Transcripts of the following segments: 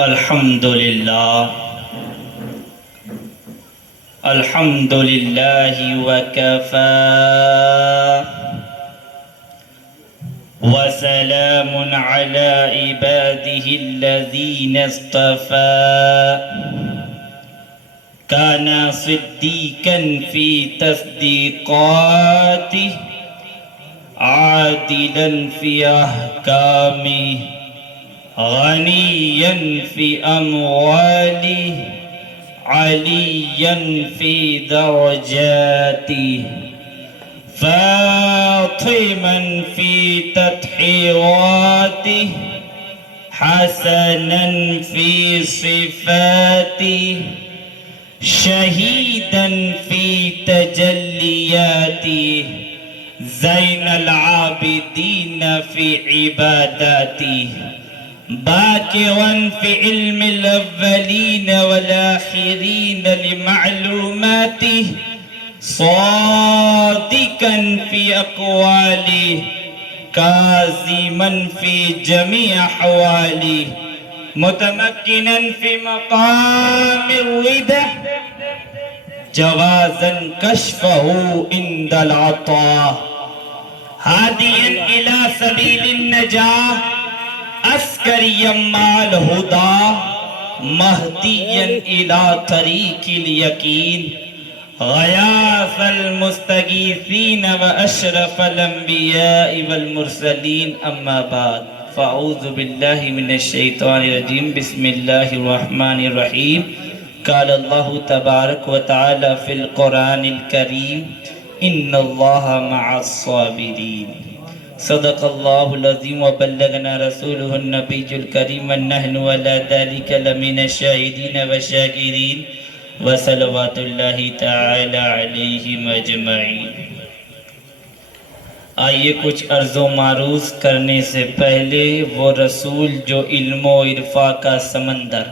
الحمد لله وكفى وسلام على عباده الذين اصطفى كان صديقا في تصديقاته عادلا في أحكامه غنيا في أمواله عليا في درجاته فاطما في تضحياته حسنا في صفاته شهيدا في تجلياته زين العابدين في عباداته باكرا في علم الأولين والآخرين لمعلوماته صادقا في أقواله كاظما في جميع أحواله متمكنا في مقام الرضا جوازا كشفه عند العطاء هاديا إلى سبيل النجاة عسكريا مع الهدى مهديا إلى طريق اليقين غياث المستغيثين وأشرف الأنبياء والمرسلين أما بعد فأعوذ بالله من الشيطان الرجيم بسم الله الرحمن الرحيم قال الله تبارك وتعالى في القرآن الكريم إن الله مع الصابرين صدق الله العظيم وبلغنا رسوله النبي الكريم ونحن على ذلك لمن الشاهدين والشاكرين وصلوات الله تعالی علیہم اجمعین۔ آئیے کچھ عرض و معروض کرنے سے پہلے وہ رسول جو علم و عرفا کا سمندر،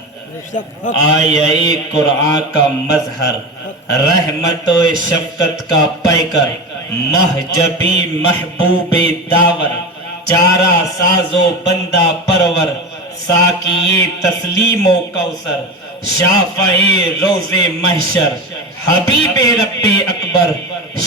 آیہ قرآن کا مظہر، رحمت و شفقت کا پیکر، محجبی محبوب داور، چارہ ساز و بندہ پرور، ساقی تسلیم و کوثر، شافع روز محشر، حبیب رب اکبر،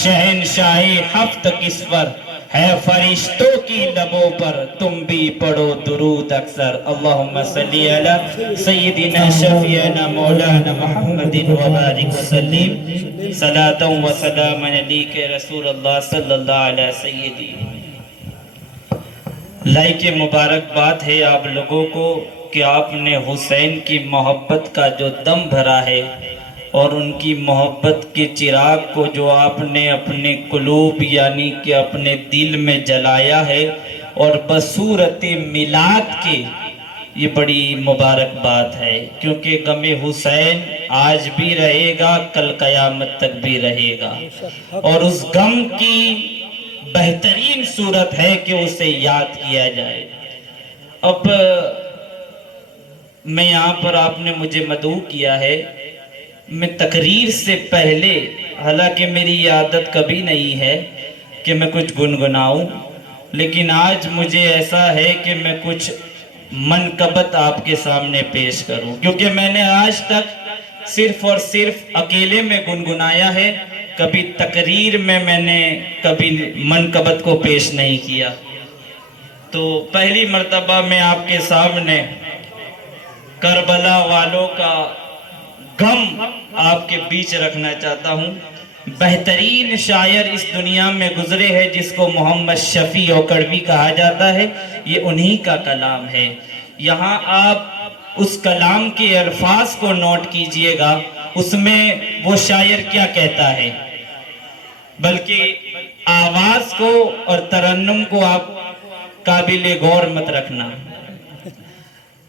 شہنشاہ ہفت کسور، ہے فرشتوں کی لبوں پر تم بھی پڑھو درود اکثر۔ اللہم صلی علی سیدنا شفیعنا مولانا محمد وبارک وسلم صلاۃ و سلام علیک رسول اللہ صلی اللہ علیہ سیدی۔ لائک مبارکباد ہے آپ لوگوں کو کہ آپ نے حسین کی محبت کا جو دم بھرا ہے اور ان کی محبت کے چراغ کو جو آپ نے اپنے قلوب یعنی کہ اپنے دل میں جلایا ہے اور بصورت میلاد کے، یہ بڑی مبارک بات ہے، کیونکہ غم حسین آج بھی رہے گا، کل قیامت تک بھی رہے گا، اور اس غم کی بہترین صورت ہے کہ اسے یاد کیا جائے۔ اب میں یہاں پر آپ نے مجھے مدعو کیا ہے، میں تقریر سے پہلے، حالانکہ میری یہ عادت کبھی نہیں ہے کہ میں کچھ گنگناؤں، لیکن آج مجھے ایسا ہے کہ میں کچھ منقبت آپ کے سامنے پیش کروں، کیونکہ میں نے آج تک صرف اور صرف اکیلے میں گنگنایا ہے، کبھی تقریر میں نے کبھی منقبت کو پیش نہیں کیا۔ تو پہلی مرتبہ میں آپ کے سامنے کربلا والوں کا غم آپ کے بیچ رکھنا چاہتا ہوں۔ بہترین شاعر اس دنیا میں گزرے ہے جس کو محمد شفیع اوکڑوی کہا جاتا ہے، یہ انہی کا کلام ہے۔ یہاں آپ اس کلام کے الفاظ کو نوٹ کیجئے گا، اس میں وہ شاعر کیا کہتا ہے، بلکہ آواز کو اور ترنم کو آپ قابل غور مت رکھنا۔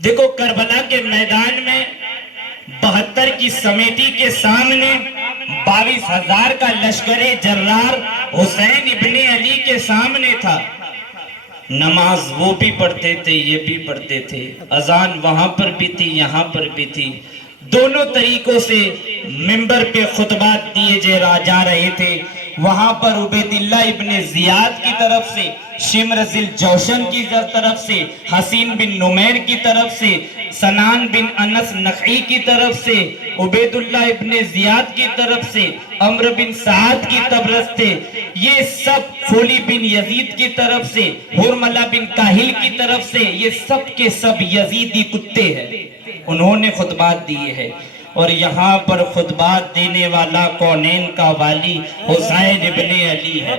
دیکھو کربلا کے میدان میں 72 کی سمیتی کے سامنے 22,000 کا لشکر جرار حسین ابن علی کے سامنے تھا۔ نماز وہ بھی پڑھتے تھے، یہ بھی پڑھتے تھے، اذان وہاں پر بھی تھی، یہاں پر بھی تھی، دونوں طریقوں سے منبر پہ خطبات دیے جا رہے تھے، وہاں پر عبیداللہ ابن زیاد کی طرف سے، شمر ذی الجوشن کی طرف سے، حسین بن نمیر کی طرف سے، سنان بن انس نخعی کی طرف سے، عبیداللہ ابن زیاد کی طرف سے، عمرو بن سعد کی طرف سے، یہ سب فولی بن یزید کی طرف سے، ہرملہ بن کاہل کی طرف سے، یہ سب کے سب یزیدی کتے ہیں، انہوں نے خطبات دیے ہیں۔ اور یہاں پر خطبات دینے والا کونین کا والی حسین ابن علی ہے،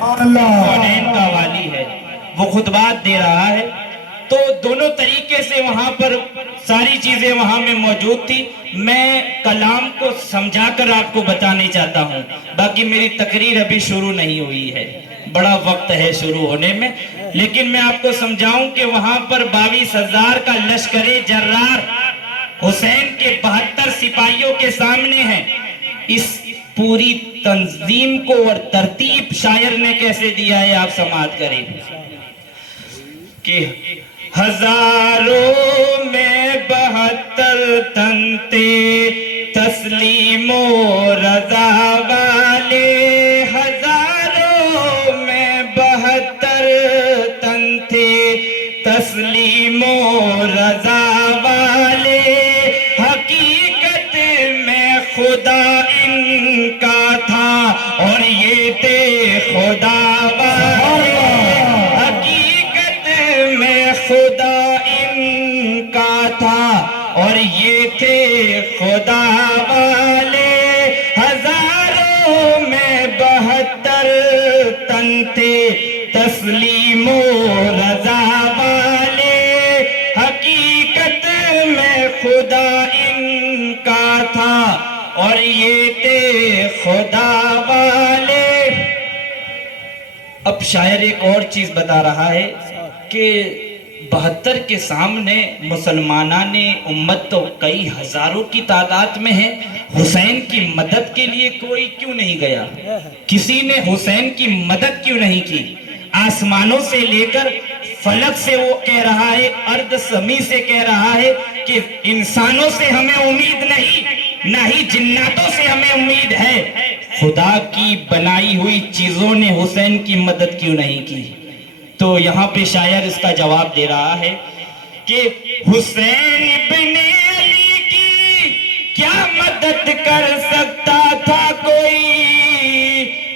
کونین کا والی ہے، وہ خطبات دے رہا ہے۔ تو دونوں طریقے سے وہاں پر ساری چیزیں وہاں میں موجود تھی۔ میں کلام کو سمجھا کر آپ کو بتانے چاہتا ہوں، باقی میری تقریر ابھی شروع نہیں ہوئی ہے، بڑا وقت ہے شروع ہونے میں، لیکن میں آپ کو سمجھاؤں کہ وہاں پر 22,000 کا لشکر جرار حسین کے 72 سپاہیوں کے سامنے ہیں۔ اس پوری تنظیم کو اور ترتیب شاعر نے کیسے دیا ہے آپ سماعت کریں کہ ہزاروں میں 72 تن تھے تسلیم و رضا والے، ہزاروں میں 72 تن تھے تسلیم و رضا والے، حقیقت میں خدا ان کا تھا اور یہ تھے خدا والے، حقیقت میں خدا ان کا تھا اور یہ تھے خدا والے، ہزاروں میں 72 تن تھے تسلیم و رضا والے، حقیقت میں خدا ان کا تھا اور یہ تھے خدا والے۔ اب شاعر ایک اور چیز بتا رہا ہے کہ 72 کے سامنے مسلمانان امت تو کئی ہزاروں کی تعداد میں ہے، حسین کی مدد کے لیے کوئی کیوں نہیں گیا؟ کسی نے حسین کی مدد کیوں نہیں کی؟ آسمانوں سے لے کر فلک سے وہ کہہ رہا ہے، ارض سمی سے کہہ رہا ہے کہ انسانوں سے ہمیں امید نہیں، نہ ہی جناتوں سے ہمیں امید ہے، خدا کی بنائی ہوئی چیزوں نے حسین کی مدد کیوں نہیں کی؟ تو یہاں پہ شاعر اس کا جواب دے رہا ہے کہ حسین ابن علی کی کیا مدد کر سکتا تھا کوئی،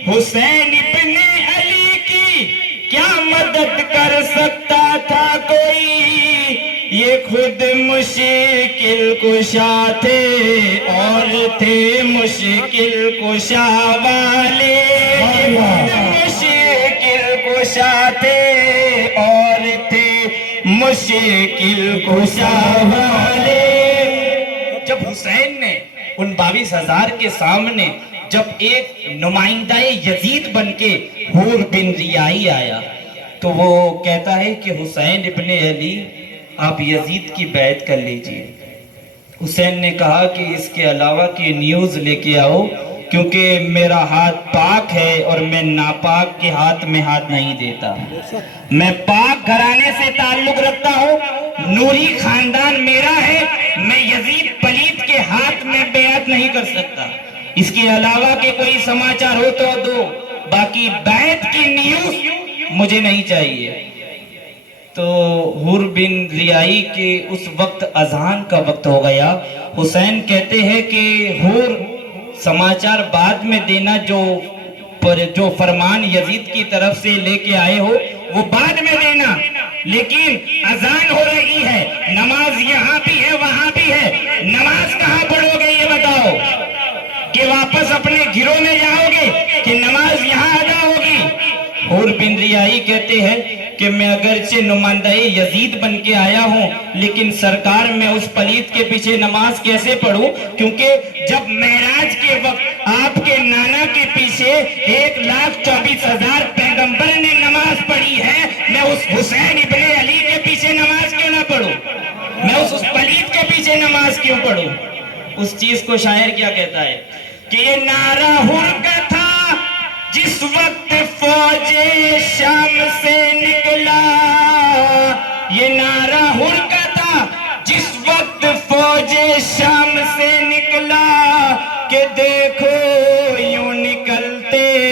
حسین ابن علی کی کیا مدد کر سکتا تھا کوئی، یہ خود مشکل کشا تھے اور تھے مشکل کشا والے، مشکل کشا تھے اور تھے مشکل کشا والے۔ جب حسین نے ان 22,000 کے سامنے جب ایک نمائندہ یزید بن کے حور بن ریائی آیا تو وہ کہتا ہے کہ حسین ابن علی آپ یزید کی بیعت کر لیجئے۔ حسین نے کہا کہ اس کے علاوہ کی نیوز لے کے آؤ، کیونکہ میرا ہاتھ پاک ہے اور میں ناپاک کے ہاتھ میں ہاتھ نہیں دیتا، میں پاک گھرانے سے تعلق رکھتا ہوں، نوری خاندان میرا ہے، میں یزید پلید کے ہاتھ میں بیعت نہیں کر سکتا، اس کے علاوہ کے کوئی سماچار ہو تو دو، باقی بیعت کی نیوز مجھے نہیں چاہیے۔ تو حور بن ریائی کے اس وقت اذان کا وقت ہو گیا۔ حسین کہتے ہیں کہ حور سماچار بعد میں دینا، جو فرمان یزید کی طرف سے لے کے آئے ہو وہ بعد میں دینا، لیکن اذان ہو رہی ہے، نماز یہاں بھی ہے وہاں بھی ہے، نماز کہاں پڑھو گے یہ بتاؤ؟ کہ واپس اپنے گھروں میں جاؤ گے کہ نماز یہاں ادا ہوگی؟ حور بن ریائی کہتے ہیں کہ میں اگرچہ نمائندہ یزید بن کے آیا ہوں، لیکن سرکار میں اس پلید کے پیچھے نماز کیسے پڑھوں؟ کیونکہ جب معراج کے وقت آپ کے نانا کے پیچھے 1,24,000 پیغمبر نے نماز پڑھی ہے، میں اس حسین ابن علی کے پیچھے نماز کیوں نہ پڑھوں؟ میں اس پلید کے پیچھے نماز کیوں پڑھوں؟ اس چیز کو شاعر کیا کہتا ہے کہ یہ نعرہ حور کا تھا جس وقت فوج شام سے نکلا، یہ نعرہ حور کا تھا جس وقت فوج شام سے نکلا، کہ دیکھو یوں نکلتے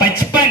55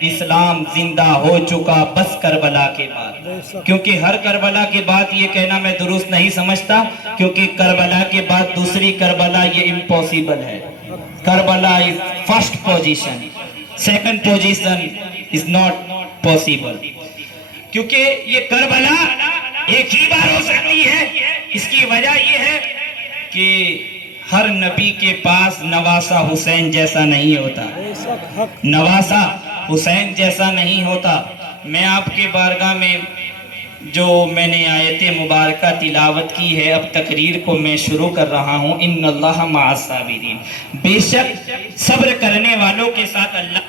اسلام زندہ ہو چکا بس کربلا کے بعد. کیونکہ ہر کربلا کے بعد یہ کہنا میں درست نہیں سمجھتا, کیونکہ کربلا کے بعد دوسری کربلا یہ امپوسیبل ہے. Karbala is first position, second position is not possible. کیونکہ یہ کربلا ایک ہی بار ہو سکتی ہے. اس کی وجہ یہ ہے کہ ہر نبی کے پاس نواسہ حسین جیسا نہیں ہوتا, نواسہ حسین جیسا نہیں ہوتا. میں آپ کے بارگاہ میں جو میں نے آیت مبارکہ تلاوت کی ہے, اب تقریر کو میں شروع کر رہا ہوں. ان اللہ مع الصابرین, بے شک صبر کرنے والوں کے ساتھ اللہ,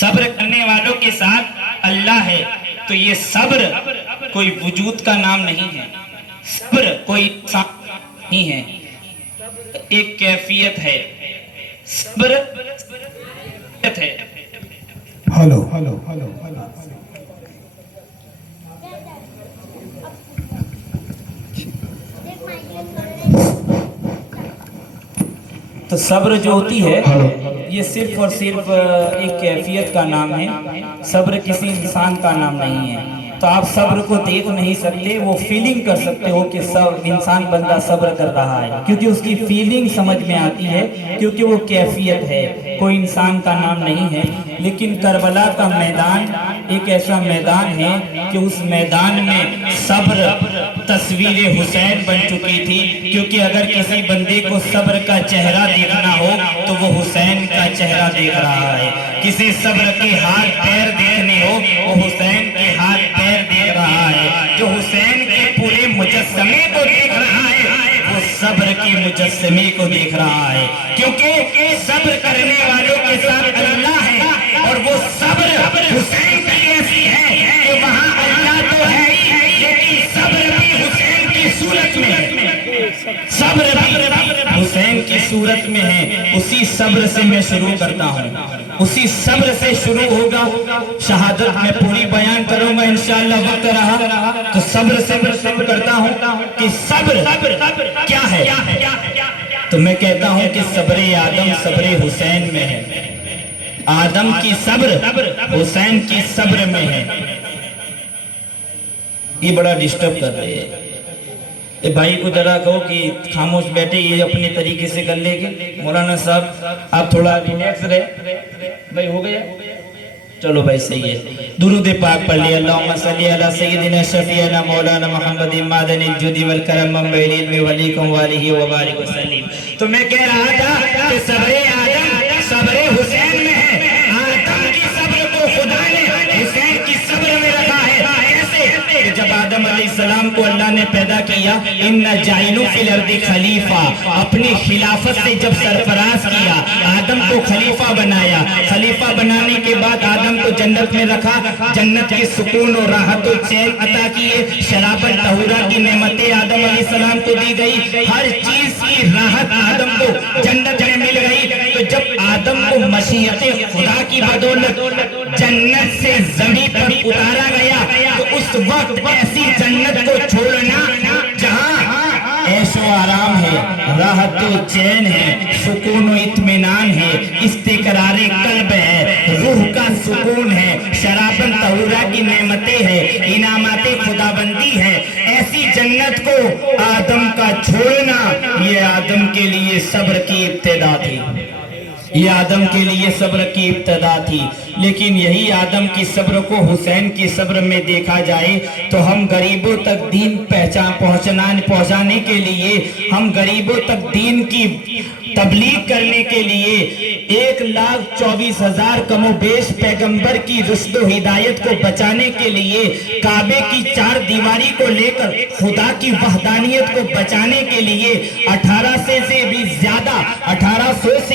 صبر کرنے والوں کے ساتھ اللہ ہے. تو یہ صبر کوئی وجود کا نام نہیں ہے, صبر کوئی انسان نہیں ہے, ایک کیفیت ہے. صبر ہے. ہلو تو صبر جو ہوتی ہے یہ صرف اور صرف ایک کیفیت کا نام ہے, صبر کسی انسان کا نام نہیں ہے. تو آپ صبر کو دیکھ نہیں سکتے, وہ فیلنگ کر سکتے ہو کہ انسان بندہ صبر کر رہا ہے, کیونکہ اس کی فیلنگ سمجھ میں آتی ہے, کیونکہ وہ کیفیت ہے, کوئی انسان کا نام نہیں ہے. لیکن کربلا کا میدان ایک ایسا میدان ہے کہ اس میدان میں صبر تصویر حسین بن چکی تھی. کیونکہ اگر کسی بندے کو صبر کا چہرہ دیکھنا ہو تو وہ حسین کا چہرہ دیکھ رہا ہے. کسی صبر کے ہاتھ پیر دیکھنے ہو وہ حسین کے ہاتھ پیر دیکھ رہا ہے. جو حسین کے پورے مجسمے کو دیکھ رہا ہے وہ صبر کے مجسمے کو دیکھ رہا ہے. کیونکہ صبر کرنے والوں کے ساتھ اللہ ہے, اور وہ صبر حسین کی ایسی ہے کہ وہاں اللہ تو ہے ہی, لیکن صبر بھی حسین کی صورت میں ہے, صبر بھی حسین کی صورت میں ہے. اسی صبر سے میں شروع کرتا ہوں, اسی صبر سے شروع ہوگا. شہادت میں پوری بیان کروں گا انشاءاللہ, وقت رہا تو صبر سے میں شروع کرتا ہوں کہ صبر کیا ہے. تو میں کہتا ہوں کہ صبر آدم صبر حسین میں ہے. آدم کی صبر حسین کی صبر میں ہے. یہ بڑا ڈسٹرب کر رہے ہیں. اے بھائی کو ذرا کہو کہ خاموش بیٹھے, یہ اپنے طریقے سے کر لے گے. مولانا صاحب آپ تھوڑا ریلیکس رہے. بھائی ہو گیا, چلو بھائی صحیح ہے. درود پاک پڑھ لیا. اللہم صلی علی سیدنا شفیعنا مولانا محمد معدن الجود والکرم منبع العلم وعلیکم وآلہ وبارک وسلم. تو میں کہہ رہا تھا کہ صبر آدم صبر حسین میں ہے. آدم کی صبر کو خدا نے حسین کی صبر میں رکھا ہے. کیسے؟ جب آدم علیہ السلام کو اللہ نے پیدا کیا, ان جائلو فی الارض خلیفہ, اپنی خلافت سے جب سرفراز کیا, آدم کو خلیفہ بنایا. خلیفہ بنانے کے بعد آدم کو جنت میں رکھا, جنت کے سکون و راحت و چین عطا کیے. شرابت طہورہ کی نعمتیں آدم علیہ السلام کو دی گئی, ہر چیز کی راحت آدم کو جنت میں مل گئی. تو جب آدم کو مشیت خدا کی بدولت جنت سے زمین پر اتارا گیا, تو اس وقت ایسی جنت کو چھوڑنا جہاں عیش و آرام ہے, راحت و چین ہے, سکون و اطمینان ہے, استقرار قلب ہے, روح کا سکون ہے, شرابت طہورہ کی نعمتیں ہیں, انعامات خداوندی ہے, ایسی جنت کو آدم کا چھوڑنا یہ آدم کے لیے صبر کی ابتدا تھی. یہ آدم کے لیے صبر کی ابتدا تھی. لیکن یہی آدم کی صبر کو حسین کی صبر میں دیکھا جائے تو ہم غریبوں تک دین پہنچانے کے لیے, ہم غریبوں تک دین کی تبلیغ کرنے کے لیے 1,24,000 کم و بیش پیغمبر کی رشد و ہدایت کو بچانے کے لیے, کعبے کی چار دیواری کو لے کر خدا کی وحدانیت کو بچانے کے لیے 1800 سے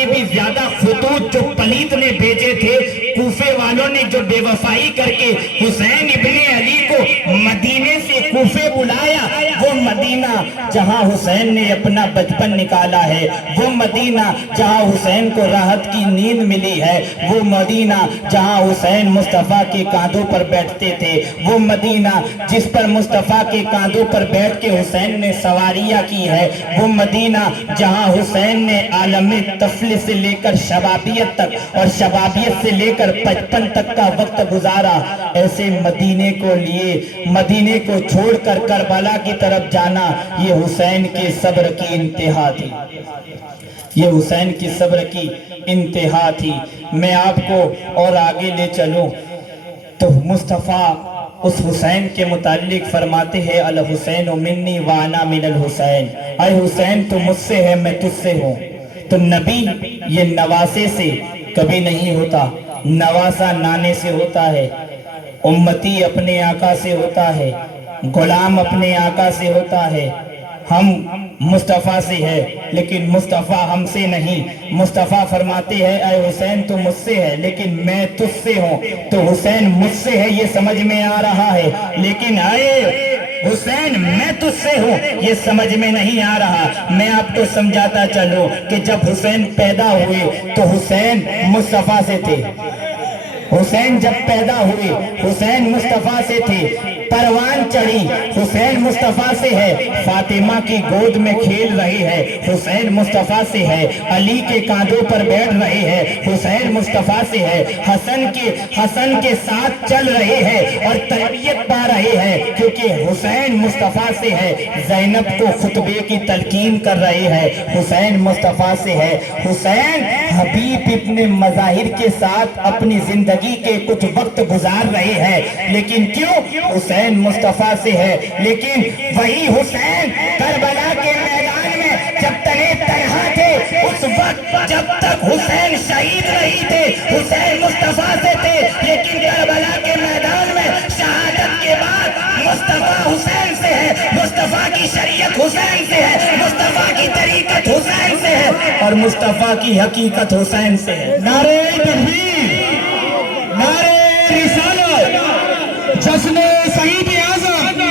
بھی زیادہ خطوط جو پلیت نے بھیجے تھے. کوفے والوں نے جو بے وفائی کر کے حسین ابن علی کو مدینے سے کوفے بلایا, وہ مدینہ مدینہ جہاں حسین نے اپنا بچپن نکالا ہے، وہ مدینہ جہاں حسین کو راحت کی نیند ملی ہے، وہ مدینہ جہاں حسین مصطفیٰ کے کاندھوں پر بیٹھتے تھے، وہ مدینہ جس پر مصطفیٰ کے کاندھوں پر بیٹھ کے حسین نے سواریاں کی ہے، وہ مدینہ جہاں حسین نے عالم طفل سے لے کر شبابیت تک اور شبابیت سے لے کر بچپن تک کا وقت گزارا، ایسے مدینے کو چھوڑ کر کربلا کی طرف جانا یہ حسین کے صبر کی انتہا تھی، یہ حسین کی صبر کی انتہا تھی۔ میں آپ کو اور آگے لے چلوں تو مصطفیٰ اس حسین کے متعلق فرماتے ہیں الحسین منی وانا من الحسین، اے حسین تو مجھ سے ہے میں تجھ سے ہوں۔ تو نبی یہ نواسے سے کبھی نہیں ہوتا، نواسا نانے سے ہوتا ہے، امتی اپنے آقا سے ہوتا ہے، غلام اپنے آقا سے ہوتا ہے۔ ہم مصطفیٰ سے ہے لیکن مصطفیٰ ہم سے نہیں۔ مصطفیٰ فرماتے ہیں اے حسین تو مجھ سے ہے لیکن میں تجھ سے ہوں، تو حسین مجھ سے ہے یہ سمجھ میں آ رہا ہے، لیکن اے حسین میں تجھ سے ہوں یہ سمجھ میں نہیں آ رہا۔ میں آپ کو سمجھاتا چلوں کہ جب حسین پیدا ہوئے تو حسین مصطفیٰ سے تھے، حسین جب پیدا ہوئے حسین مصطفیٰ سے تھے، پروان چڑھی حسین مصطفیٰ سے ہے، فاطمہ کی گود میں کھیل رہی ہے حسین مصطفیٰ سے ہے، علی کے کاندھوں پر بیٹھ رہی ہے حسین مصطفیٰ سے ہے، حسن کے ساتھ چل رہی ہے اور تربیت پا رہی ہے کیونکہ حسین مصطفیٰ سے ہے، زینب کو خطبے کی تلقین کر رہی ہے حسین مصطفیٰ سے ہے۔ حسین حبیب ابن مظاہر کے ساتھ اپنی زندگی کے کچھ وقت گزار رہی ہے، لیکن کیوں؟ حسین مصطفیٰ سے ہے۔ لیکن وہی حسین کربلا کے میدان میں جب تنے تنہا تھے، اس وقت جب تک حسین شہید نہیں تھے حسین مصطفیٰ سے تھے، لیکن کربلا کے میدان میں شہادت کے بعد مصطفیٰ حسین سے ہے، مصطفیٰ کی شریعت حسین سے ہے، مصطفیٰ کی طریقت حسین سے ہے اور مصطفیٰ کی حقیقت حسین سے ہے۔ نعرہ تکبیر، نعرہ رسالت، جشن شہید اعظم،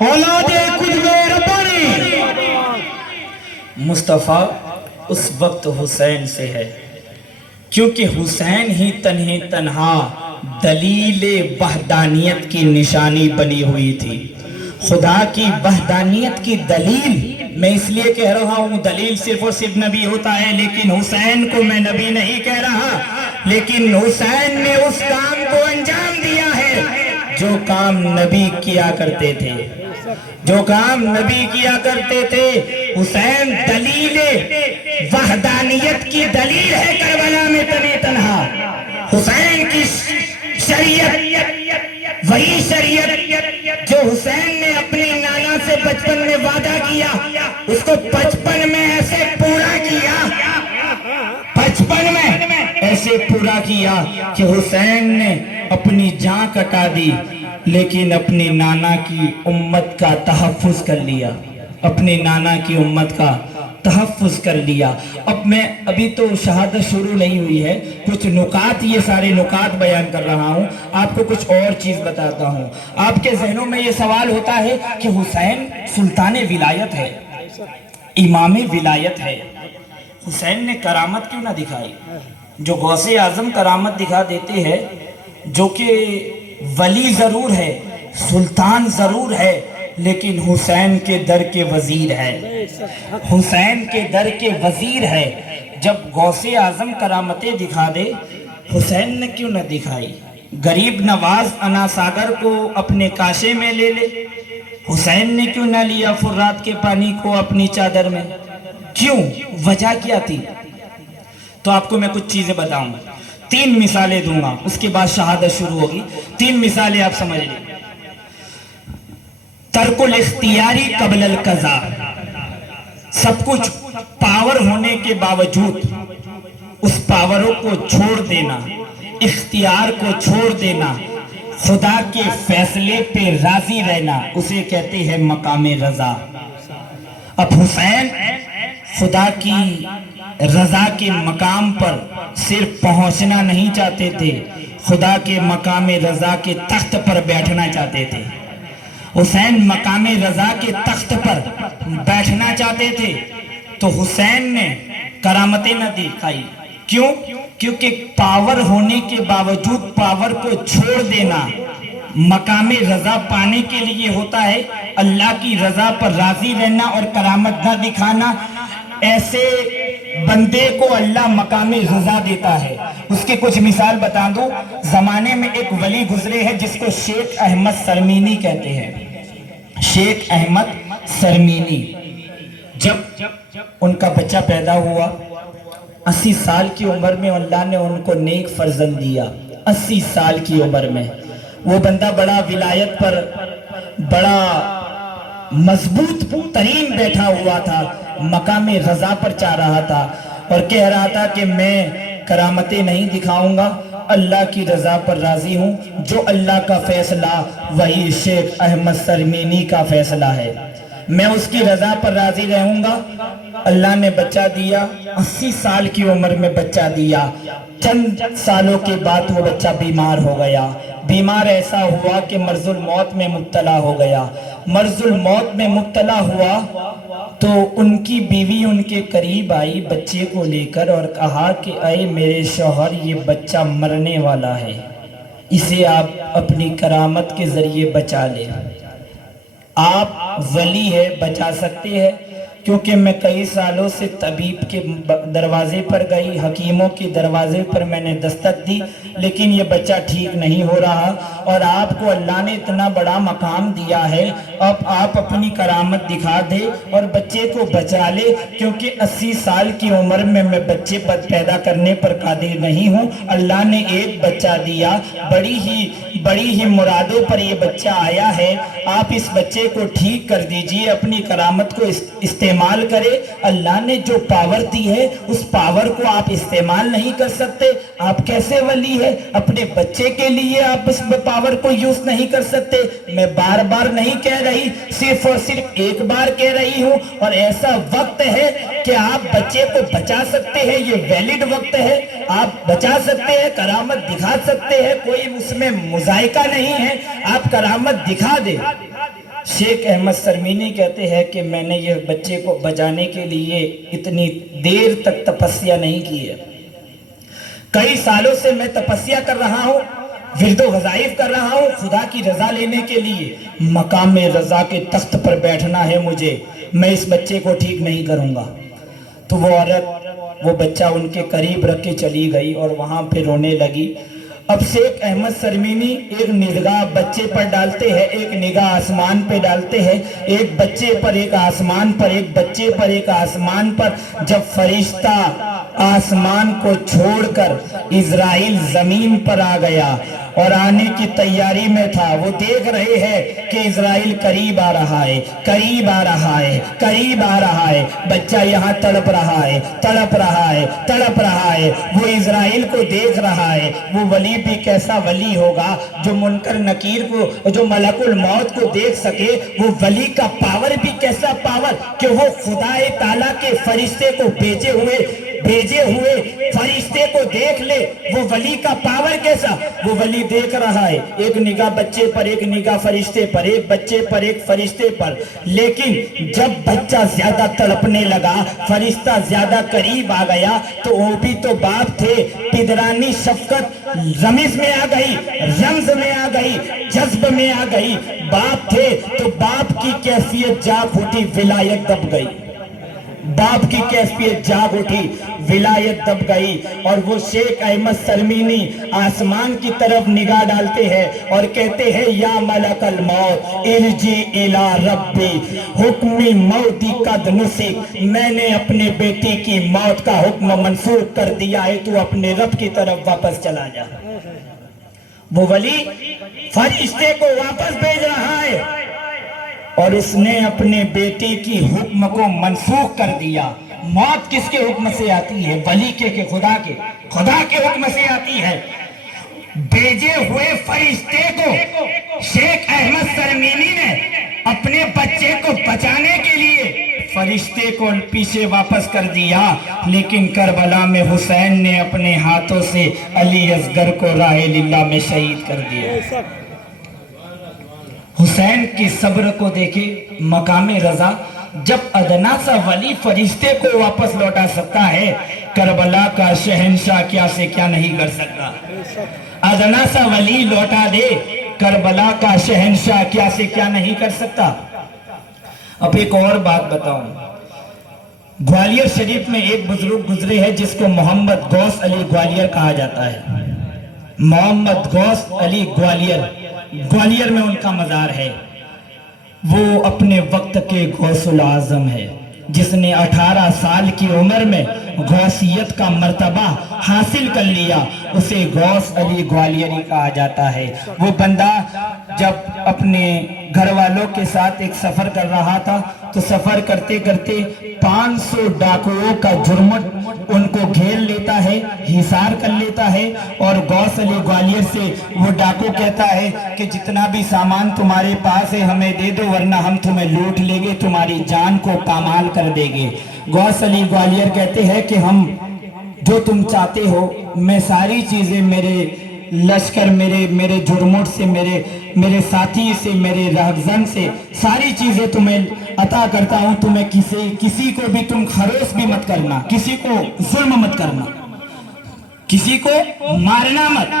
اولاد قطب ربانی۔ مصطفیٰ اس وقت حسین سے ہے کیونکہ حسین ہی تنہا دلیل وحدانیت کی نشانی بنی ہوئی تھی۔ خدا کی وحدانیت کی دلیل میں اس لیے کہہ رہا ہوں، دلیل صرف اور صرف نبی ہوتا ہے، لیکن حسین کو میں نبی نہیں کہہ رہا، لیکن حسین نے اس کام کو انجام دیا ہے جو کام نبی کیا کرتے تھے، جو کام نبی کیا کرتے تھے۔ حسین دلیل وحدانیت کی دلیل ہے کربلا میں تنہا۔ حسین کی شریعت وہی شریعت جو حسین نے اپنی نانا سے بچپن میں وعدہ کیا، اس کو بچپن میں ایسے پورا کیا، بچپن میں ایسے پورا کیا کہ حسین نے اپنی جان کٹا دی لیکن اپنی نانا کی امت کا تحفظ کر لیا، اپنی نانا کی امت کا تحفظ کر لیا۔ اب میں ابھی تو شہادت شروع نہیں ہوئی ہے، کچھ نکات، یہ سارے نکات بیان کر رہا ہوں، آپ کو کچھ اور چیز بتاتا ہوں۔ آپ کے ذہنوں میں یہ سوال ہوتا ہے کہ حسین سلطان ولایت ہے، امام ولایت ہے، حسین نے کرامت کیوں نہ دکھائی؟ جو غوث اعظم کرامت دکھا دیتے ہیں، جو کہ ولی ضرور ہے، سلطان ضرور ہے، لیکن حسین کے در کے وزیر ہے، حسین کے در کے وزیر ہے۔ جب غوث اعظم کرامتیں دکھا دے، حسین نے کیوں نہ دکھائی؟ غریب نواز انا ساگر کو اپنے کاشے میں لے لے، حسین نے کیوں نہ لیا فرات کے پانی کو اپنی چادر میں؟ کیوں؟ وجہ کیا تھی؟ تو آپ کو میں کچھ چیزیں بتاؤں، 3 مثالیں دوں گا، اس کے بعد شہادت شروع ہوگی۔ 3 مثالیں آپ سمجھ لیں۔ ترک الاختیاری قبل القضاء، سب کچھ پاور ہونے کے باوجود اس پاوروں کو چھوڑ دینا، اختیار کو چھوڑ دینا، خدا کے فیصلے پہ راضی رہنا، اسے کہتے ہیں مقام رضا۔ اب حسین خدا کی رضا کے مقام پر صرف پہنچنا نہیں چاہتے تھے، خدا کے مقام رضا کے تخت پر بیٹھنا چاہتے تھے۔ حسین مقام رضا کے تخت پر بیٹھنا چاہتے تھے تو حسین نے کرامتیں نہ دکھائی. کیوں؟ کیونکہ پاور ہونے کے باوجود پاور کو چھوڑ دینا مقام رضا پانے کے لیے ہوتا ہے. اللہ کی رضا پر راضی رہنا اور کرامت نہ دکھانا، ایسے بندے کو اللہ مقام رضا دیتا ہے. اس کی کچھ مثال بتا دوں. زمانے میں ایک ولی گزرے ہیں جس کو شیخ احمد سرمینی کہتے ہیں. شیخ احمد سرمینی. جب ان کا بچہ پیدا ہوا 80 سال کی عمر میں اللہ نے ان کو نیک فرزند دیا. 80 سال کی عمر میں وہ بندہ بڑا ولایت پر بڑا مضبوط ترین بیٹھا ہوا تھا، مقام رضا پر چاہ رہا تھا اور کہہ رہا تھا کہ میں کرامتیں نہیں دکھاؤں گا، اللہ کی رضا پر راضی ہوں. جو اللہ کا فیصلہ وہی شیخ احمد سرمینی کا فیصلہ ہے، میں اس کی رضا پر راضی رہوں گا. اللہ نے بچہ دیا، 80 سال کی عمر میں بچہ دیا. چند سالوں کے بعد وہ بچہ بیمار ہو گیا. بیمار ایسا ہوا کہ مرض الموت میں مبتلا ہو گیا. مرض الموت میں مبتلا ہوا تو ان کی بیوی ان کے قریب آئی بچے کو لے کر اور کہا کہ اے میرے شوہر، یہ بچہ مرنے والا ہے، اسے آپ اپنی کرامت کے ذریعے بچا لیں. آپ ولی ہے، بچا سکتے ہیں. کیونکہ میں کئی سالوں سے طبیب کے دروازے پر گئی، حکیموں کے دروازے پر میں نے دستک دی، لیکن یہ بچہ ٹھیک نہیں ہو رہا. اور آپ کو اللہ نے اتنا بڑا مقام دیا ہے، اب آپ اپنی کرامت دکھا دے اور بچے کو بچا لے. کیونکہ 80 سال کی عمر میں بچے پیدا کرنے پر قادر نہیں ہوں. اللہ نے ایک بچہ دیا، بڑی ہی مرادوں پر یہ بچہ آیا ہے. آپ اس بچے کو ٹھیک کر دیجئے، اپنی کرامت کو استعمال کرے. اللہ نے جو پاور دی ہے اس پاور کو آپ استعمال نہیں کر سکتے. آپ کیسے ولی ہے؟ اپنے بچے کے لیے آپ اس پاور کو یوز نہیں کر سکتے. میں بار بار نہیں کہہ رہی، صرف اور صرف ایک بار کہہ رہی ہوں. اور ایسا وقت ہے کہ آپ بچے کو بچا سکتے ہیں، یہ ویلڈ وقت ہے. آپ بچا سکتے ہیں، کرامت دکھا سکتے ہیں، کوئی اس میں مذائقہ نہیں ہے. آپ کرامت دکھا دیں. شیخ احمد سرمینی کہتے ہیں کہ میں نے یہ بچے کو بچانے کے لیے اتنی دیر تک تپسیا نہیں کی ہے. کئی سالوں سے میں تپسیا کر رہا ہوں، ورد و وظائف کر رہا ہوں خدا کی رضا لینے کے لیے. مقام رضا کے تخت پر بیٹھنا ہے مجھے، میں اس بچے کو ٹھیک نہیں کروں گا. تو وہ عورت وہ بچہ ان کے قریب رکھ کے چلی گئی اور وہاں پہ رونے لگی. اب شیخ احمد سرمینی ایک نگاہ بچے پر ڈالتے ہیں، ایک نگاہ آسمان پہ ڈالتے ہیں، ایک بچے پر ایک آسمان پر، ایک بچے پر ایک آسمان پر. جب فرشتہ آسمان کو چھوڑ کر اسرائیل زمین پر آ گیا اور آنے کی تیاری میں تھا، وہ دیکھ رہے ہیں کہ اسرائیل قریب آ رہا ہے، قریب آ رہا ہے، قریب آ رہا ہے. بچہ یہاں تڑپ رہا ہے، تڑپ رہا ہے، تڑپ رہا ہے. وہ اسرائیل کو دیکھ رہا ہے. وہ ولی بھی کیسا ولی ہوگا جو منکر نکیر کو، جو ملک الموت کو دیکھ سکے. وہ ولی کا پاور بھی کیسا پاور کہ وہ خدا تعالیٰ کے فرشتے کو بھیجے ہوئے فرشتے کو دیکھ لے. وہ ولی کا پاور کیسا. وہ ولی دیکھ رہا ہے، ایک نگاہ بچے پر، ایک نگاہ فرشتے پر، ایک بچے پر، ایک فرشتے پر. لیکن جب بچہ زیادہ تڑپنے لگا، فرشتہ زیادہ قریب آ گیا تو وہ بھی تو باپ تھے. پدرانی شفقت رمز میں آ گئی، رمز میں آ گئی، جذب میں آ گئی. باپ تھے تو باپ کی کیفیت جاگ اٹھی، ولایت دب گئی. باپ کی کیفیت جاگ اٹھی، ولایت دب گئی. اور وہ شیخ احمد سرمینی آسمان کی طرف نگاہ ڈالتے ہیں اور کہتے ہیں یا ملک الموت ارجی الی ربی حکمی موتی قد نسک. میں نے اپنے بیٹی کی موت کا حکم منسوخ کر دیا ہے، تو اپنے رب کی طرف واپس چلا جا. وہ ولی فرشتے کو واپس بھیج رہا ہے اور اس نے اپنے بیٹی کی حکم کو منسوخ کر دیا. موت کس کے حکم سے آتی ہے؟ ولی کے کہ خدا کے؟ خدا کے حکم سے آتی ہے. بھیجے ہوئے فرشتے کو شیخ احمد سرمینی نے اپنے بچے کو بچانے کے لیے فرشتے کو پیچھے واپس کر دیا. لیکن کربلا میں حسین نے اپنے ہاتھوں سے علی اصغر کو راہ للہ میں شہید کر دیا. حسین کے صبر کو دیکھے مقام رضا، جب ادنا سا ولی فرشتے کو واپس لوٹا سکتا ہے، کربلا کا شہنشاہ کیا سے کیا نہیں کر سکتا۔ ادنا سا ولی لوٹا دے، کربلا کا شہنشاہ کیا سے کیا نہیں کر سکتا۔ اب ایک اور بات بتاؤں، گوالیئر شریف میں ایک بزرگ گزرے ہیں جس کو محمد غوث علی گوالیئر کہا جاتا ہے۔ محمد غوث علی گوالیئر میں ان کا مزار ہے۔ وہ اپنے وقت کے غوث العظم ہے، جس نے 18 سال کی عمر میں غوثیت کا مرتبہ حاصل کر لیا، اسے غوث علی گوالیئری کہا جاتا ہے۔ وہ بندہ جب اپنے گھر والوں کے ساتھ ایک سفر کر رہا تھا تو سفر کرتے کرتے 500 ڈاکوؤں کا جرمٹ ان کو گھیر لیتا ہے، حصار کر لیتا ہے، اور غوث علی گوالیئر سے وہ ڈاکو کہتا ہے کہ جتنا بھی سامان تمہارے پاس ہے ہمیں دے دو، ورنہ ہم تمہیں لوٹ لیں گے، تمہاری جان کو پامال کر دیں گے۔ غوث علی گوالیئر کہتے ہیں کہ ہم جو تم چاہتے ہو، میں ساری چیزیں میرے لشکر، میرے جرمٹ سے، میرے ساتھی سے، میرے رہزن سے ساری چیزیں تمہیں عطا کرتا ہوں۔ تمہیں کسی کو بھی تم خروش بھی مت کرنا، کسی کو ظلم مت کرنا، کسی کو مارنا مت،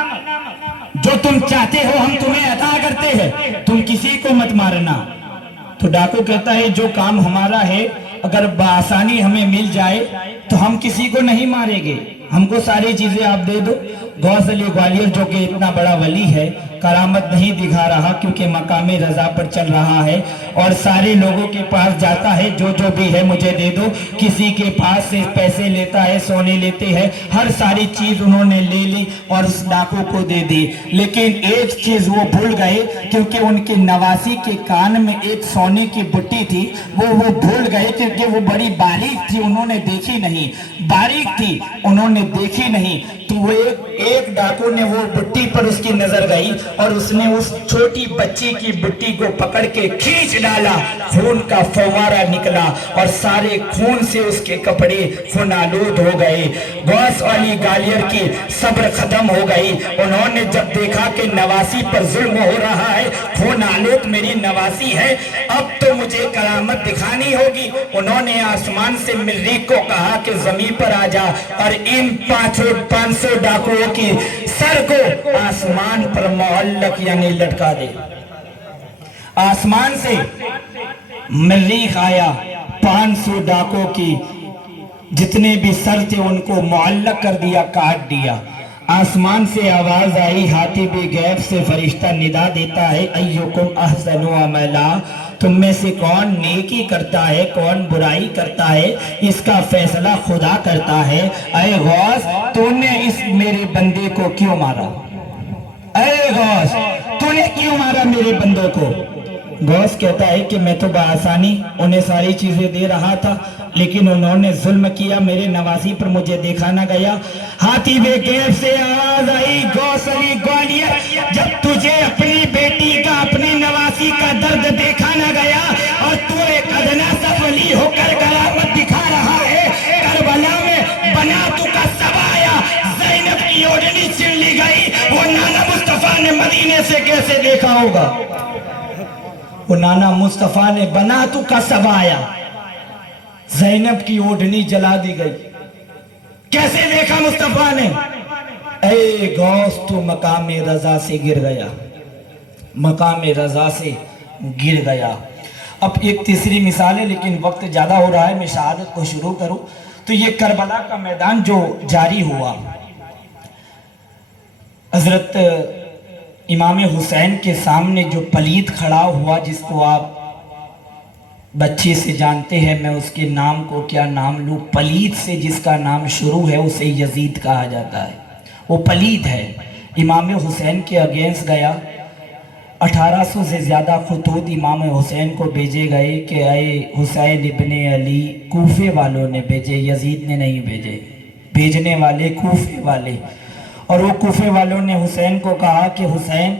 جو تم چاہتے ہو ہم تمہیں عطا کرتے ہیں، تم کسی کو مت مارنا۔ تو ڈاکو کہتا ہے جو کام ہمارا ہے اگر بآسانی ہمیں مل جائے تو ہم کسی کو نہیں ماریں گے، ہم کو ساری چیزیں آپ دے دو۔ غوث علی گوالیئر جو کہ اتنا بڑا ولی ہے، کرامت نہیں دکھا رہا کیونکہ مقام رضا پر چل رہا ہے، اور سارے لوگوں کے پاس جاتا ہے جو بھی ہے مجھے دے دو، کسی کے پاس سے پیسے لیتا ہے، سونے لیتے ہیں، ہر ساری چیز انہوں نے لے لی اور اس ڈاکو کو دے دی۔ لیکن ایک چیز وہ بھول گئے، کیونکہ ان کے نواسی کے کان میں ایک سونے کی بٹی تھی، وہ بھول گئے کیونکہ وہ بڑی باریک تھی، انہوں نے دیکھی نہیں، باریک تھی انہوں نے دیکھی نہیں۔ تو وہ ایک ڈاکو نے وہ بٹی پر اس کی نظر گئی اور اس نے اس چھوٹی بچی کی بٹی کو پکڑ کے کھینچ ڈالا، خون کا فوارہ نکلا اور سارے خون سے اس کے کپڑے خون آلود ہو گئے۔ غوث علی گوالیئر کی صبر ختم ہو گئی۔ انہوں نے جب دیکھا کہ نواسی پر ظلم ہو رہا ہے، خون آلود میری نواسی ہے، اب تو مجھے کرامت دکھانی ہوگی۔ انہوں نے آسمان سے مریخ کو کہا کہ زمین پر آ جا اور ان 500 ڈاکوؤں کی سر کو آسمان پر معلق یعنی لٹکا دے۔ آسمان سے مریخ آیا، 500 ڈاکوؤں کی جتنے بھی سر تھے ان کو معلق کر دیا، کاٹ دیا۔ آسمان سے آواز آئی، حاتب غیب سے فرشتہ ندا دیتا ہے، ایکم احسن عملا، تم میں سے کون نیکی کرتا ہے کون برائی کرتا ہے، اس کا فیصلہ خدا کرتا ہے۔ اے غوث تو نے اس میرے بندے کو کیوں مارا؟ اے غوث تو نے کیوں مارا میرے بندوں کو؟ غوث کہتا ہے کہ میں تو بآسانی انہیں ساری چیزیں دے رہا تھا، لیکن انہوں نے ظلم کیا، میرے نواسی پر مجھے دیکھا نہ گیا۔ حاتب غیب سے آواز آئی، غوث علی گوالیئر جب تجھے اپنی بیٹی کا اپنی نواسی کا درد دیکھا نہ گیا اور تو ایک ادنا سا ولی ہو کر کرامت دکھا رہا ہے، کربلا میں بناتو کا سب آیا، زینب کی اوڑھنی چھین لی گئی، وہ نانا مصطفیٰ نے مدینے سے کیسے دیکھا ہوگا؟ وہ نانا مصطفیٰ نے بناتو کا سب آیا، زینب کی اوڑھنی جلا دی گئی، کیسے دیکھا مصطفیٰ نے؟ اے غوث تو مقام رضا سے گر گیا، مقام رضا سے گر گیا۔ اب ایک تیسری مثال ہے لیکن وقت زیادہ ہو رہا ہے، میں شہادت کو شروع کروں تو یہ کربلا کا میدان جو جاری ہوا، حضرت امام حسین کے سامنے جو پلید کھڑا ہوا، جس کو آپ بچے سے جانتے ہیں، میں اس کے نام کو کیا نام لوں، پلید سے جس کا نام شروع ہے اسے یزید کہا جاتا ہے، وہ پلید ہے، امام حسین کے اگینسٹ گیا۔ 1800 سے زیادہ خطوط امام حسین کو بھیجے گئے کہ اے حسین ابن علی، کوفے والوں نے بھیجے، یزید نے نہیں بھیجے، بھیجنے والے کوفے والے، اور وہ کوفے والوں نے حسین کو کہا کہ حسین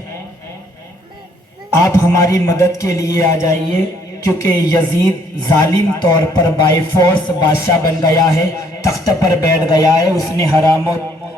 آپ ہماری مدد کے لیے آ جائیے، کیونکہ یزید ظالم طور پر بائی فورس بادشاہ بن گیا ہے، تخت پر بیٹھ گیا ہے، اس نے حرام و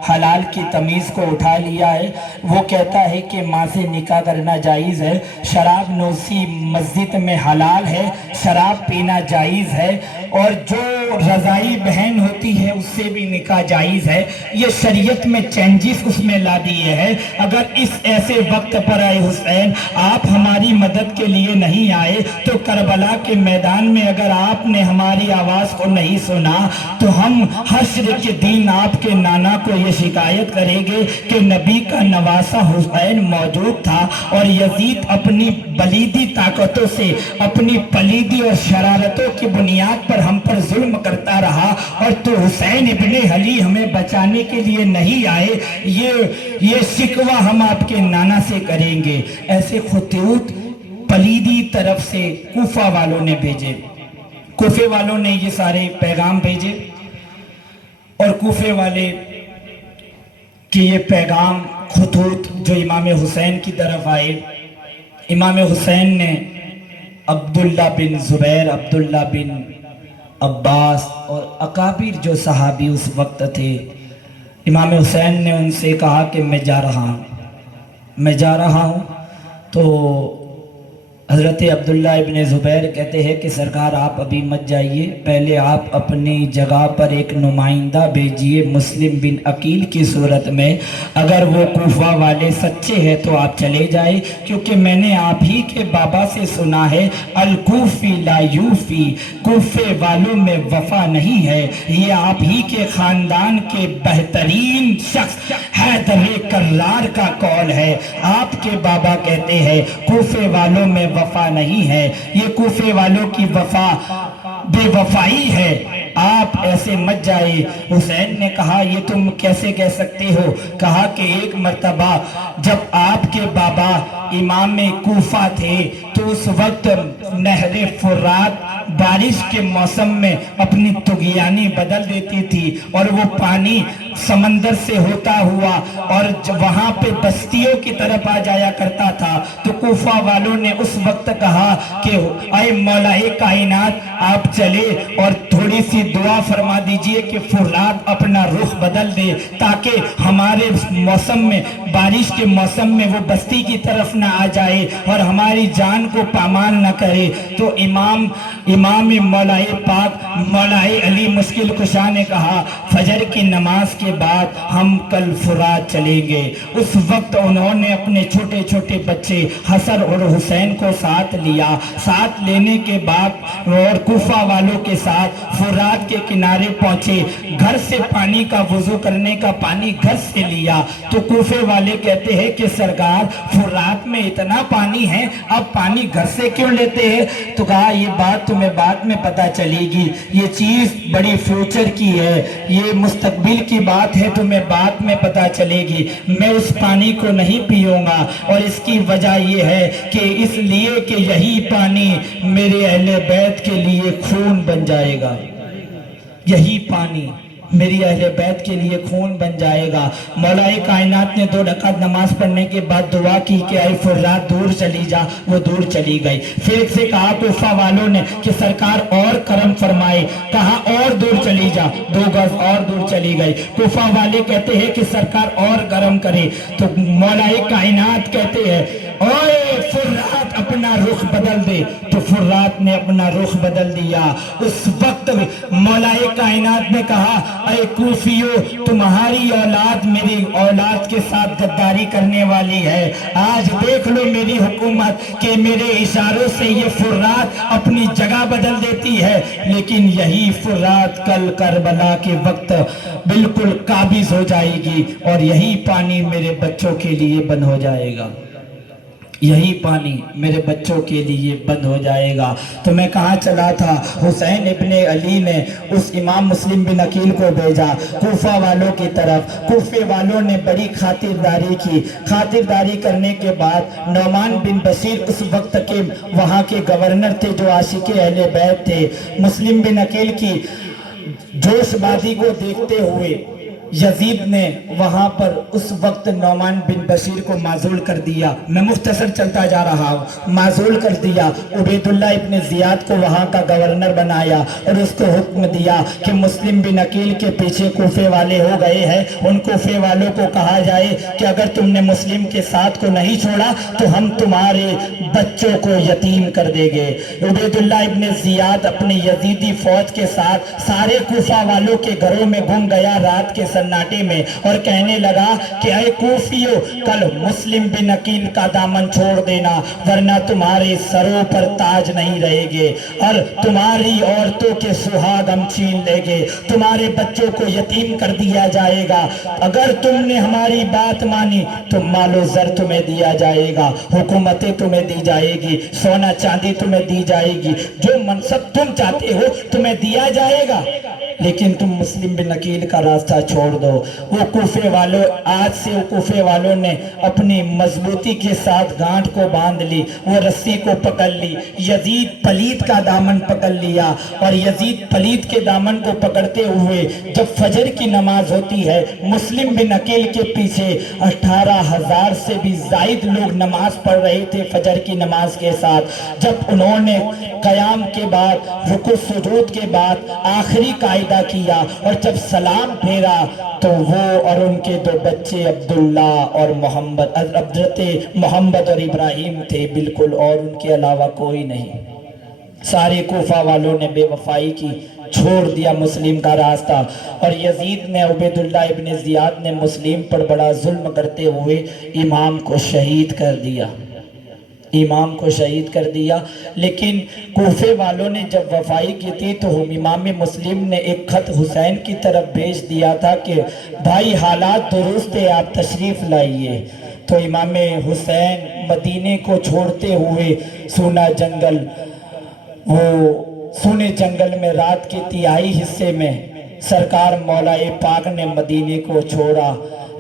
حلال کی تمیز کو اٹھا لیا ہے۔ وہ کہتا ہے کہ ماں سے نکاح کرنا جائز ہے، شراب نوشی مسجد میں حلال ہے، شراب پینا جائز ہے، اور جو رضائی بہن ہوتی ہے اس سے بھی نکاح جائز ہے۔ یہ شریعت میں چینجز اس میں لا دیے ہیں۔ اگر اس ایسے وقت پر آئے حسین آپ ہماری مدد کے لیے نہیں آئے تو کربلا کے میدان میں اگر آپ نے ہماری آواز کو نہیں سنا تو ہم حشر کے دن آپ کے نانا کو یہ شکایت کریں گے کہ نبی کا نواسہ حسین موجود تھا اور یزید اپنی بلیدی طاقتوں سے، اپنی پلیدی اور شرارتوں کی بنیاد پر ہم پر ظلم کرتا رہا، اور تو حسین ابن علی ہمیں بچانے کے لیے نہیں آئے، یہ شکوہ ہم آپ کے نانا سے کریں گے۔ ایسے خطوط پلیدی طرف سے کوفہ والوں نے بھیجے، کوفے والوں نے یہ سارے پیغام بھیجے، اور کوفے والے کہ یہ پیغام خطوط جو امام حسین کی طرف آئے، امام حسین نے عبداللہ بن زبیر، عبداللہ بن عباس اور اکابر جو صحابی اس وقت تھے، امام حسین نے ان سے کہا کہ میں جا رہا ہوں تو حضرت عبداللہ ابن زبیر کہتے ہیں کہ سرکار آپ ابھی مت جائیے، پہلے آپ اپنی جگہ پر ایک نمائندہ بھیجیے مسلم بن عقیل کی صورت میں، اگر وہ کوفہ والے سچے ہیں تو آپ چلے جائیں، کیونکہ میں نے آپ ہی کے بابا سے سنا ہے الکوفی لا یوفی، کوفے والوں میں وفا نہیں ہے۔ یہ آپ ہی کے خاندان کے بہترین شخص حیدر کرار کا قول ہے۔ آپ کے بابا کہتے ہیں کوفے والوں میں وفا نہیں ہے، یہ کوفے والوں کی وفا بے وفائی ہے، آپ ایسے مت جائے۔ حسین نے کہا یہ تم کیسے کہہ سکتے ہو؟ کہا کہ ایک مرتبہ جب آپ کے بابا امام کوفہ تھے تو اس وقت نہر فرات بارش کے موسم میں اپنی طغیانی بدل دیتی تھی، اور وہ پانی سمندر سے ہوتا ہوا اور وہاں پہ بستیوں کی طرف آ جایا کرتا تھا، تو کوفہ والوں نے اس وقت کہا کہ اے مولا کائنات آپ چلے اور تھوڑی سی دعا فرما دیجئے کہ فرات اپنا رخ بدل دے تاکہ ہمارے موسم میں، بارش کے موسم میں وہ بستی کی طرف نہ آ جائے اور ہماری جان کو پامال نہ کرے۔ تو امام مولا پاک مولا علی مشکل کشا نے کہا فجر کی نماز کے بعد ہم کل فرات چلیں گے۔ اس وقت انہوں نے اپنے چھوٹے چھوٹے بچے حسن اور حسین کو ساتھ لیا، ساتھ لینے کے بعد اور کوفہ والوں کے ساتھ فرات کے کنارے پہنچے، گھر سے پانی کا وضو کرنے کا پانی گھر سے لیا۔ تو کوفے والے کہتے ہیں کہ سرکار فرات میں اتنا پانی ہے، اب پانی گھر سے کیوں لیتے ہیں؟ تو کہا یہ بات تمہیں بعد میں پتہ چلے گی، یہ چیز بڑی فیوچر کی ہے، یہ مستقبل کی بات ہے، تمہیں بعد میں پتہ چلے گی، میں اس پانی کو نہیں پیوں گا، اور اس کی وجہ یہ ہے کہ اس لیے کہ یہی پانی میرے اہل بیت کے لیے خون بن جائے گا، یہی پانی میری اہل بیت کے لیے خون بن جائے گا۔ مولا کائنات نے 2 رکعت نماز پڑھنے کے بعد دعا کی کہ اے فرات دور چلی جا، وہ دور چلی گئی۔ پھر سے کہا کوفہ والوں نے کہ سرکار اور کرم فرمائے، کہا اور دور چلی جا، 2 گز اور دور چلی گئی۔ کوفہ والے کہتے ہیں کہ سرکار اور کرم کرے، تو مولا کائنات کہتے ہیں اوے فرات اپنا رخ بدل دے، تو فرات نے اپنا رخ بدل دیا۔ اس وقت مولا کائنات نے کہا اے کوفیو تمہاری اولاد میری اولاد کے ساتھ غداری کرنے والی ہے، آج دیکھ لو میری حکومت کہ میرے اشاروں سے یہ فرات اپنی جگہ بدل دیتی ہے، لیکن یہی فرات کل کربلا کے وقت بالکل قابض ہو جائے گی، اور یہی پانی میرے بچوں کے لیے بند ہو جائے گا، یہی پانی میرے بچوں کے لیے بند ہو جائے گا۔ تو میں کہاں چلا تھا؟ حسین ابن علی نے اس امام مسلم بن عقیل کو بھیجا کوفہ والوں کی طرف۔ کوفے والوں نے بڑی خاطرداری کی، خاطرداری کرنے کے بعد نعمان بن بشیر اس وقت کے وہاں کے گورنر تھے جو عاشق اہل بیت تھے، مسلم بن عقیل کی جوش بازی کو دیکھتے ہوئے یزید نے وہاں پر اس وقت نعمان بن بشیر کو معزول کر دیا. میں مختصر چلتا جا رہا ہوں. معزول کر دیا. عبید اللہ ابن زیاد کو وہاں کا گورنر بنایا اور اس کو حکم دیا کہ مسلم بن عقیل کے پیچھے کوفے والے ہو گئے ہیں, ان کوفے والوں کو کہا جائے کہ اگر تم نے مسلم کے ساتھ کو نہیں چھوڑا تو ہم تمہارے بچوں کو یتیم کر دیں گے. عبید اللہ ابن زیاد اپنی یزیدی فوج کے ساتھ سارے کوفہ والوں کے گھروں میں گھوم گیا رات کے سناٹے میں اور کہنے لگا کہ اے کوفیو, کل مسلم بن عقیل کا دامن چھوڑ دینا ورنہ تمہارے سروں پر تاج نہیں رہے گے اور تمہاری عورتوں کے سہاگ ہم چھین لیں گے, تمہارے بچوں کو یتیم کر دیا جائے گا. اگر تم نے ہماری بات مانی تو مال و زر تمہیں دیا جائے گا, حکومتیں تمہیں دی جائے گی, سونا چاندی تمہیں دی جائے گی, جو منصب تم چاہتے ہو تمہیں دیا جائے گا, لیکن تم مسلم بن عقیل کا راستہ چھوڑ دو. وہ کوفے والوں, آج سے وہ کوفے والوں نے اپنی مضبوطی کے ساتھ گانٹھ کو باندھ لی, وہ رسی کو پکڑ لی. یزید پلید کا دامن پکڑ لیا اور یزید پلید کے دامن کو پکڑتے ہوئے جب فجر کی نماز ہوتی ہے, مسلم بن عقیل کے پیچھے 18,000 سے بھی زائد لوگ نماز پڑھ رہے تھے فجر کی نماز کے ساتھ. جب انہوں نے قیام کے بعد, رکوع سجود کے بعد آخری قاعدہ کیا اور جب سلام پھیرا تو وہ اور ان کے دو بچے عبداللہ اور محمد, حضرت محمد اور ابراہیم تھے بالکل, اور ان کے علاوہ کوئی نہیں. سارے کوفہ والوں نے بے وفائی کی, چھوڑ دیا مسلم کا راستہ, اور یزید نے, عبید اللہ ابن زیاد نے مسلم پر بڑا ظلم کرتے ہوئے امام کو شہید کر دیا, امام کو شہید کر دیا. لیکن کوفے والوں نے جب وفائی کی تھی تو امام مسلم نے ایک خط حسین کی طرف بھیج دیا تھا کہ بھائی حالات درست ہے, آپ تشریف لائیے. تو امام حسین مدینے کو چھوڑتے ہوئے سونا جنگل, وہ سونے جنگل میں رات کے تہائی حصے میں سرکار مولا پاک نے مدینے کو چھوڑا,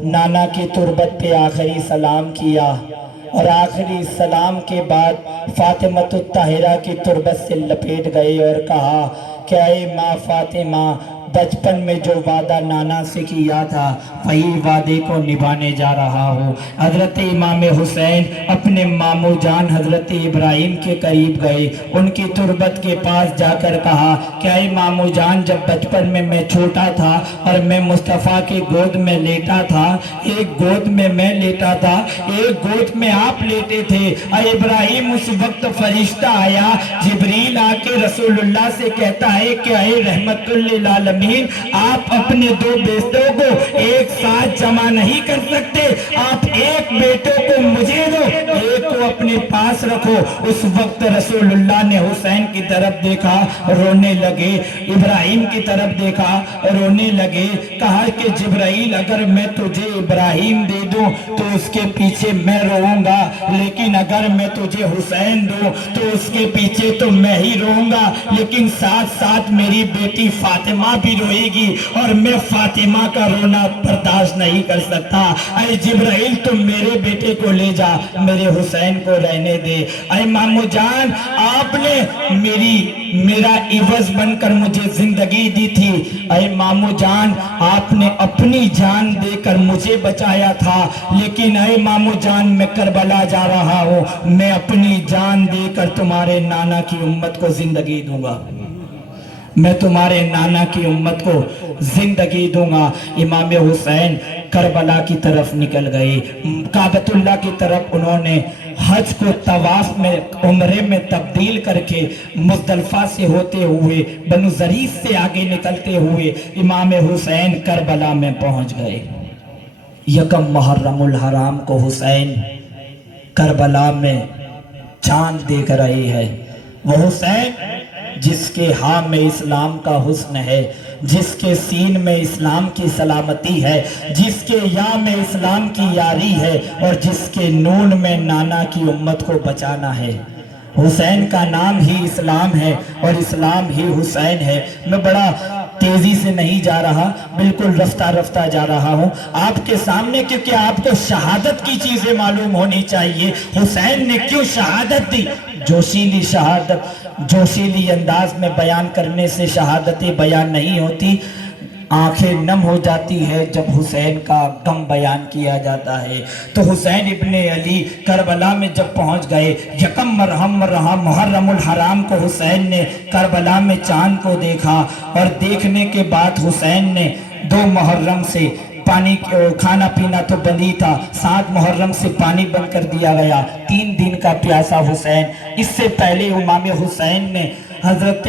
نانا کی تربت پہ آخری سلام کیا اور آخری سلام کے بعد فاطمہ الطاہرہ کی تربت سے لپیٹ گئے اور کہا کہ اے ماں فاطمہ, بچپن میں جو وعدہ نانا سے کیا تھا وہی وعدے کو نبھانے جا رہا ہوں. حضرت امام حسین اپنے ماموں جان حضرت ابراہیم کے قریب گئے, ان کی تربت کے پاس جا کر کہا کہ اے ماموں جان, جب بچپن میں چھوٹا تھا اور میں مصطفیٰ کی گود میں لیٹا تھا, ایک گود میں میں لیٹا تھا, ایک گود میں آپ لیٹے تھے. اے ابراہیم, اس وقت فرشتہ آیا, جبریل آ کے رسول اللہ سے کہتا ہے کہ اے رحمت للعالمین, آپ اپنے دو بیٹوں کو ایک ساتھ جمع نہیں کر سکتے, آپ ایک بیٹے کو مجھے دو, ایک کو اپنے پاس رکھو. اس وقت رسول اللہ نے حسین کی طرف دیکھا, رونے لگے, ابراہیم کی طرف دیکھا, رونے لگے. کہا کہ جبرائیل, اگر میں تجھے ابراہیم دے دوں تو اس کے پیچھے میں روؤں گا, لیکن اگر میں تجھے حسین دوں تو اس کے پیچھے تو میں ہی روؤں گا, لیکن ساتھ ساتھ میری بیٹی فاطمہ بھی روئے گی اور میں فاطمہ کا رونا برداشت نہیں کر سکتا. اے جبرائیل, تم میرے بیٹے کو لے جا, میرے حسین کو رہنے دے. اے مامو جان, آپ نے میرا عوض بن کر مجھے زندگی دی تھی. اے مامو جان, آپ نے اپنی جان دے کر مجھے بچایا تھا, لیکن اے مامو جان, میں کربلا جا رہا ہوں, میں اپنی جان دے کر تمہارے نانا کی امت کو زندگی دوں گا, میں تمہارے نانا کی امت کو زندگی دوں گا. امام حسین کربلا کی طرف نکل گئے, کعبۃ اللہ کی طرف. انہوں نے حج کو طواف میں, عمرے میں تبدیل کر کے مزدلفہ سے ہوتے ہوئے, بنو ظریف سے آگے نکلتے ہوئے امام حسین کربلا میں پہنچ گئے. یکم محرم الحرام کو حسین کربلا میں جان دے کر آئے ہیں. وہ حسین جس کے ہاں میں اسلام کا حسن ہے, جس کے سین میں اسلام کی سلامتی ہے, جس کے یا میں اسلام کی یاری ہے, اور جس کے نون میں نانا کی امت کو بچانا ہے. حسین کا نام ہی اسلام ہے اور اسلام ہی حسین ہے. میں بڑا تیزی سے نہیں جا رہا, بالکل رفتہ رفتہ جا رہا ہوں آپ کے سامنے, کیونکہ آپ کو شہادت کی چیزیں معلوم ہونی چاہیے. حسین نے کیوں شہادت دی؟ جوشیلی شہادت, جوشیلی انداز میں بیان کرنے سے شہادتیں بیان نہیں ہوتی. آنکھیں نم ہو جاتی ہے جب حسین کا غم بیان کیا جاتا ہے۔ تو حسین ابن علی کربلا میں جب پہنچ گئے، یکم محرم الحرام کو حسین نے کربلا میں چاند کو دیکھا، اور دیکھنے کے بعد حسین نے 2 محرم سے پانی کھانا پینا تو بندی تھا، 7 محرم سے پانی بند کر دیا گیا، 3 دن کا پیاسا حسین۔ اس سے پہلے امام حسین نے حضرت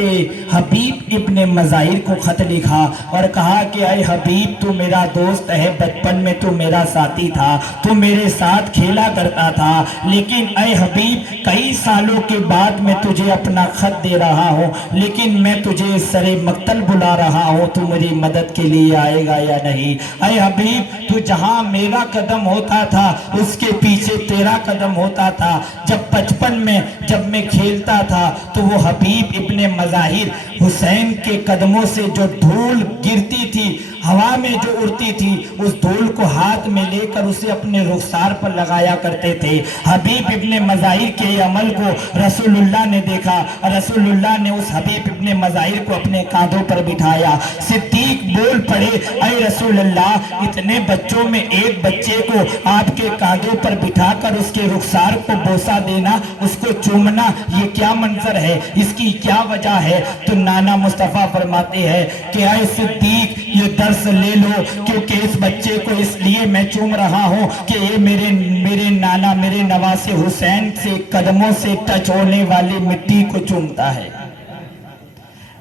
حبیب ابن مظاہر کو خط لکھا اور کہا کہ اے حبیب، تو میرا دوست ہے، بچپن میں تو میرا ساتھی تھا، تو میرے ساتھ کھیلا کرتا تھا، لیکن اے حبیب کئی سالوں کے بعد میں تجھے اپنا خط دے رہا ہوں، لیکن میں تجھے سر مقتل بلا رہا ہوں، تو میری مدد کے لیے آئے گا یا نہیں؟ اے حبیب، تو جہاں میرا قدم ہوتا تھا اس کے پیچھے تیرا قدم ہوتا تھا۔ جب بچپن میں جب میں کھیلتا تھا تو وہ حبیب ابن مظاہر حسین کے قدموں سے جو دھول گرتی تھی، ہوا میں جو اڑتی تھی، اس دھول کو ہاتھ میں لے کر اسے اپنے رخسار پر لگایا کرتے تھے۔ حبیب ابن مظاہر کے عمل کو رسول اللہ نے دیکھا، اور رسول اللہ نے اس حبیب ابن مظاہر کو اپنے کاندھوں پر بٹھایا۔ صدیق بول پڑے، اے رسول اللہ، اتنے بچوں میں ایک بچے کو آپ کے کاندھوں پر بٹھا کر اس کے رخسار کو بوسہ دینا، اس کو چومنا، یہ کیا منظر ہے، اس کی کیا وجہ ہے؟ تو نانا مصطفیٰ فرماتے ہیں کہ اے صدیق، یہ درس لے لو، کیونکہ اس بچے کو اس لیے میں چوم رہا ہوں کہ یہ میرے نانا، میرے نواسے حسین سے قدموں سے ٹچ ہونے والی مٹی کو چومتا ہے،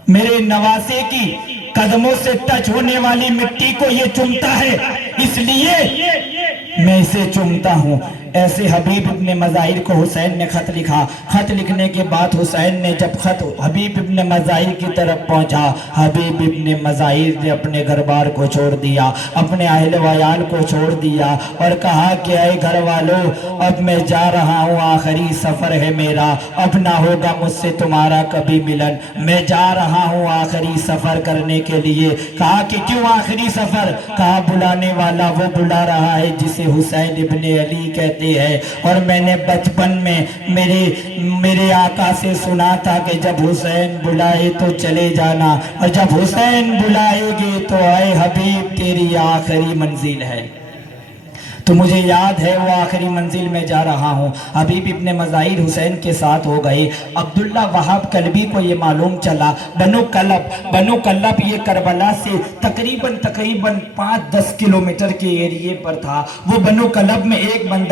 میرے نواسے کی قدموں سے ٹچ ہونے والی مٹی کو یہ چومتا ہے، اس لیے میں اسے چومتا ہوں۔ ایسے حبیب ابن مظاہر کو حسین نے خط لکھا۔ خط لکھنے کے بعد حسین نے جب خط حبیب ابن مظاہر کی طرف پہنچا، حبیب ابن مظاہر نے اپنے گھر بار کو چھوڑ دیا، اپنے اہل و عیال کو چھوڑ دیا، اور کہا کہ اے گھر والو، اب میں جا رہا ہوں، آخری سفر ہے میرا، اب نہ ہوگا مجھ سے تمہارا کبھی ملن، میں جا رہا ہوں آخری سفر کرنے کے لیے۔ کہا کہ کیوں آخری سفر؟ کہا بلانے والا وہ بلا رہا ہے جسے حسین ابن علی کہتے ہیں، اور میں نے بچپن میں میرے آقا سے سنا تھا کہ جب حسین بلائے تو چلے جانا، اور جب حسین بلائے گے تو اے حبیب تیری آخری منزل ہے۔ تو مجھے یاد ہے وہ آخری منزل میں جا رہا ہوں۔ حبیب ابن مظاہر حسین کے ساتھ ہو گئے۔ عبداللہ وہاب کلبی کو یہ معلوم چلا، بنو کلب یہ کربلا سے تقریباً 5-10 کلومیٹر کے ایریے پر تھا۔ وہ بنو کلب میں ایک بندہ